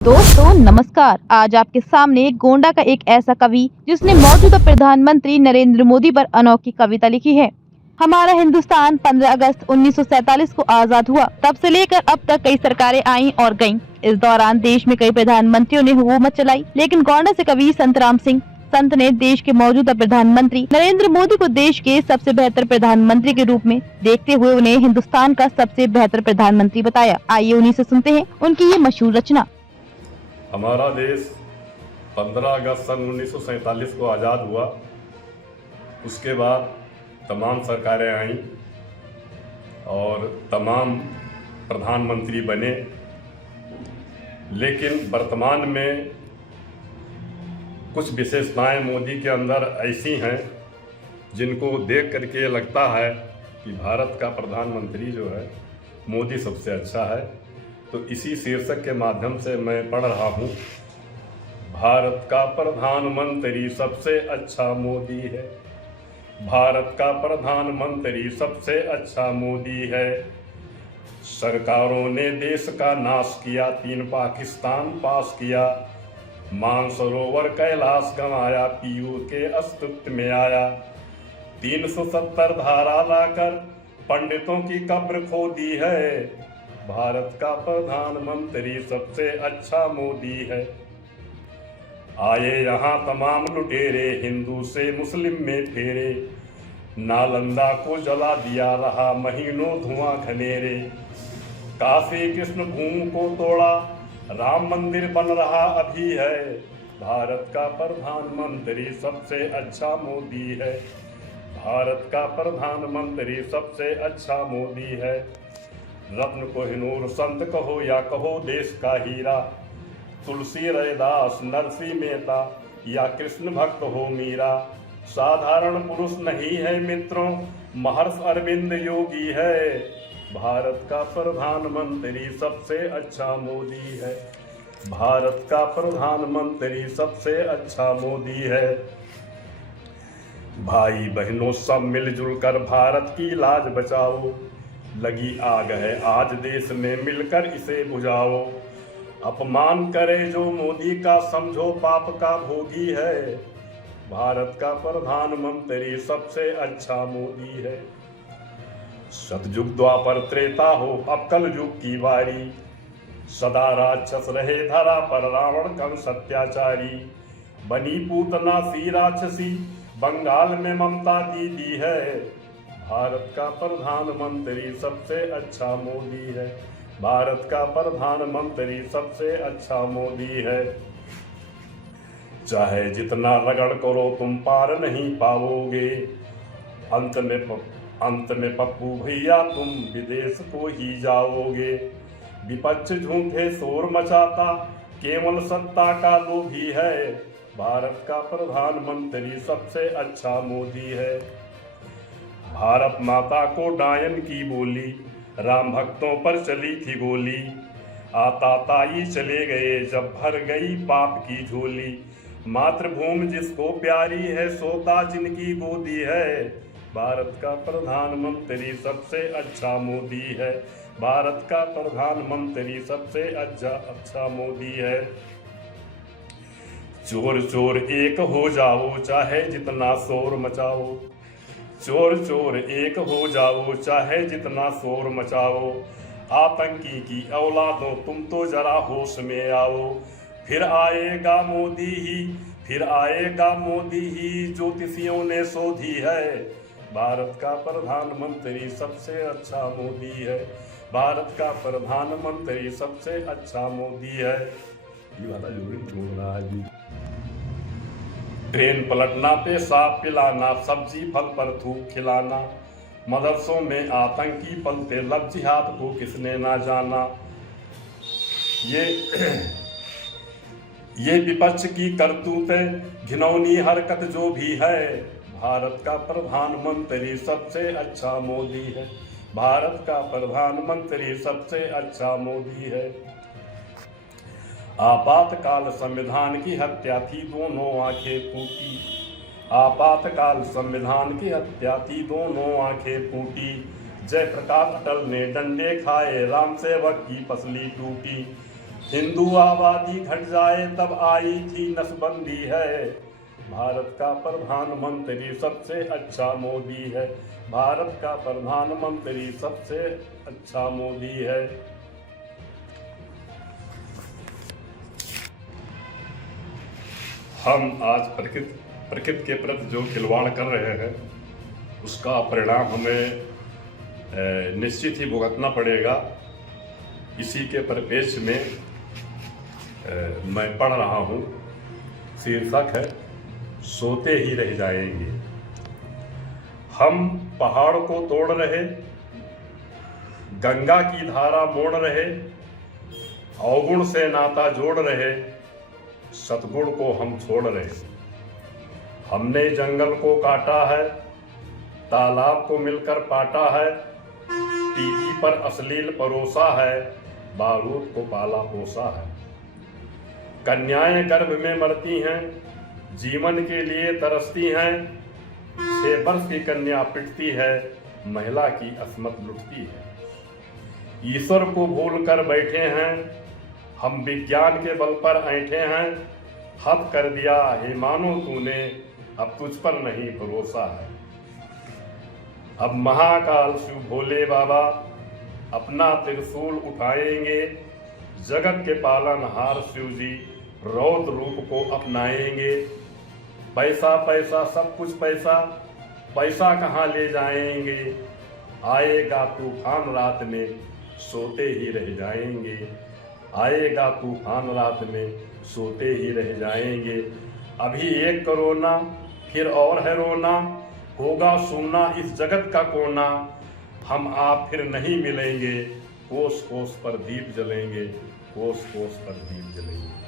दोस्तों नमस्कार। आज आपके सामने गोंडा का एक ऐसा कवि जिसने मौजूदा प्रधानमंत्री नरेंद्र मोदी पर अनोखी कविता लिखी है। हमारा हिंदुस्तान 15 अगस्त 1947 को आजाद हुआ। तब से लेकर अब तक कई सरकारें आईं और गईं। इस दौरान देश में कई प्रधानमंत्रियों ने हुकूमत चलाई, लेकिन गोंडा से कवि संत राम सिंह संत ने देश के मौजूदा प्रधानमंत्री नरेंद्र मोदी को देश के सबसे बेहतर प्रधानमंत्री के रूप में देखते हुए उन्हें हिंदुस्तान का सबसे बेहतर प्रधानमंत्री बताया। आइए उन्हीं से सुनते हैं उनकी ये मशहूर रचना। हमारा देश 15 अगस्त सन 1947 को आज़ाद हुआ। उसके बाद तमाम सरकारें आईं और तमाम प्रधानमंत्री बने, लेकिन वर्तमान में कुछ विशेषताएं मोदी के अंदर ऐसी हैं जिनको देख करके लगता है कि भारत का प्रधानमंत्री जो है मोदी सबसे अच्छा है। तो इसी शीर्षक के माध्यम से मैं पढ़ रहा हूँ। भारत का प्रधानमंत्री सबसे अच्छा मोदी है। भारत का प्रधानमंत्री सबसे अच्छा मोदी है। सरकारों ने देश का नाश किया, 3 पाकिस्तान पास किया। मानसरोवर कैलाश गंवाया, पीयू के अस्तित्व में आया। 370 धारा लाकर पंडितों की कब्र खोदी है। भारत का प्रधानमंत्री सबसे अच्छा मोदी है। आए यहाँ तमाम लुटेरे, हिंदू से मुस्लिम में फेरे। नालंदा को जला दिया, रहा महीनों धुआं घनेरे। काशी कृष्ण भूमि को तोड़ा, राम मंदिर बन रहा अभी है। भारत का प्रधानमंत्री सबसे अच्छा मोदी है। भारत का प्रधानमंत्री सबसे अच्छा मोदी है। रत्न कोहिनूर संत कहो या कहो देश का हीरा, तुलसी रैदास नरसी मेहता या कृष्ण भक्त हो मीरा। साधारण पुरुष नहीं है मित्रों, महर्षि अरविंद योगी है। भारत का प्रधानमंत्री सबसे अच्छा मोदी है। भारत का प्रधानमंत्री सबसे अच्छा मोदी है। भाई बहनों सब मिलजुल कर भारत की लाज बचाओ। लगी आग है आज देश में, मिलकर इसे बुझाओ। अपमान करे जो मोदी का, समझो पाप का भोगी है। भारत का प्रधानमंत्री सबसे अच्छा मोदी है। सतयुग द्वापर त्रेता हो, अब कल युग की बारी। सदा राक्षस रहे धरा पर, रावण कंस अत्याचारी। बनी पूतना सी राक्षसी, बंगाल में ममता दीदी है। भारत का प्रधानमंत्री सबसे अच्छा मोदी है। भारत का प्रधानमंत्री सबसे अच्छा मोदी है। चाहे जितना रगड़ करो तुम पार नहीं पाओगे। अंत में पप्पू भैया तुम विदेश को ही जाओगे। विपक्ष झूठे शोर मचाता, केवल सत्ता का लोभी है। भारत का प्रधानमंत्री सबसे अच्छा मोदी है। भारत माता को डायन की बोली, राम भक्तों पर चली थी गोली। आताताई चले गए जब भर गई पाप की झोली। मातृभूमि जिसको प्यारी है, सोता जिनकी गोदी है। भारत का प्रधानमंत्री सबसे अच्छा मोदी है। भारत का प्रधानमंत्री सबसे अच्छा मोदी है। चोर चोर एक हो जाओ, चाहे जितना शोर मचाओ। चोर चोर एक हो जाओ, चाहे जितना शोर मचाओ। आतंकी की औलादों तुम तो जरा होश में आओ। फिर आएगा मोदी ही, फिर आएगा मोदी ही, ज्योतिषियों ने शोधी है। भारत का प्रधानमंत्री सबसे अच्छा मोदी है। भारत का प्रधानमंत्री सबसे अच्छा मोदी है। ये वाला जरूर छोड़ना है जी। ट्रेन पलटना, पेशाब पिलाना, सब्जी फल पर थूक खिलाना। मदरसों में आतंकी पलते, लब जिहाद को किसने ना जाना। ये विपक्ष की करतूतें, घिनौनी हरकत जो भी है। भारत का प्रधानमंत्री सबसे अच्छा मोदी है। भारत का प्रधानमंत्री सबसे अच्छा मोदी है। आपातकाल संविधान की हत्या थी, दोनों आंखें फूटी। आपातकाल संविधान की हत्या थी, दोनों आंखें फूटी। जयप्रकाश अटल ने डंडे खाए, राम सेवक की पसली टूटी। हिंदू आबादी घट जाए तब आई थी नसबंदी है। भारत का प्रधानमंत्री सबसे अच्छा मोदी है। भारत का प्रधानमंत्री सबसे अच्छा मोदी है। हम आज प्रकृति के प्रति जो खिलवाड़ कर रहे हैं उसका परिणाम हमें निश्चित ही भुगतना पड़ेगा। इसी के परिप्रेक्ष्य में मैं पढ़ रहा हूँ, शीर्षक है सोते ही रह जाएंगे। हम पहाड़ को तोड़ रहे, गंगा की धारा मोड़ रहे, अवगुण से नाता जोड़ रहे, सतगुण को हम छोड़ रहे। हमने जंगल को काटा है, तालाब को मिलकर पाटा है, टीवी पर अश्लील परोसा है, बारूद को पाला पोसा है। कन्याएं गर्भ में मरती हैं, जीवन के लिए तरसती हैं। 6 वर्ष की कन्या पिटती है, महिला की अस्मत लुटती है। ईश्वर को भूल कर बैठे हैं, हम विज्ञान के बल पर ऐंठे हैं। हद कर दिया हे मानो तूने, अब तुझ पर नहीं भरोसा है। अब महाकाल शिव भोले बाबा अपना त्रिशूल उठाएंगे। जगत के पालनहार शिव जी रौद्र रूप को अपनाएंगे। पैसा पैसा सब कुछ पैसा, पैसा कहाँ ले जाएंगे। आएगा तूफान रात में, सोते ही रह जाएंगे। आएगा तूफान रात में, सोते ही रह जाएंगे। अभी एक कोरोना, फिर और है रोना, होगा सूना इस जगत का कोना। हम आप फिर नहीं मिलेंगे, कोस कोस पर दीप जलेंगे, कोस कोस पर दीप जलेंगे।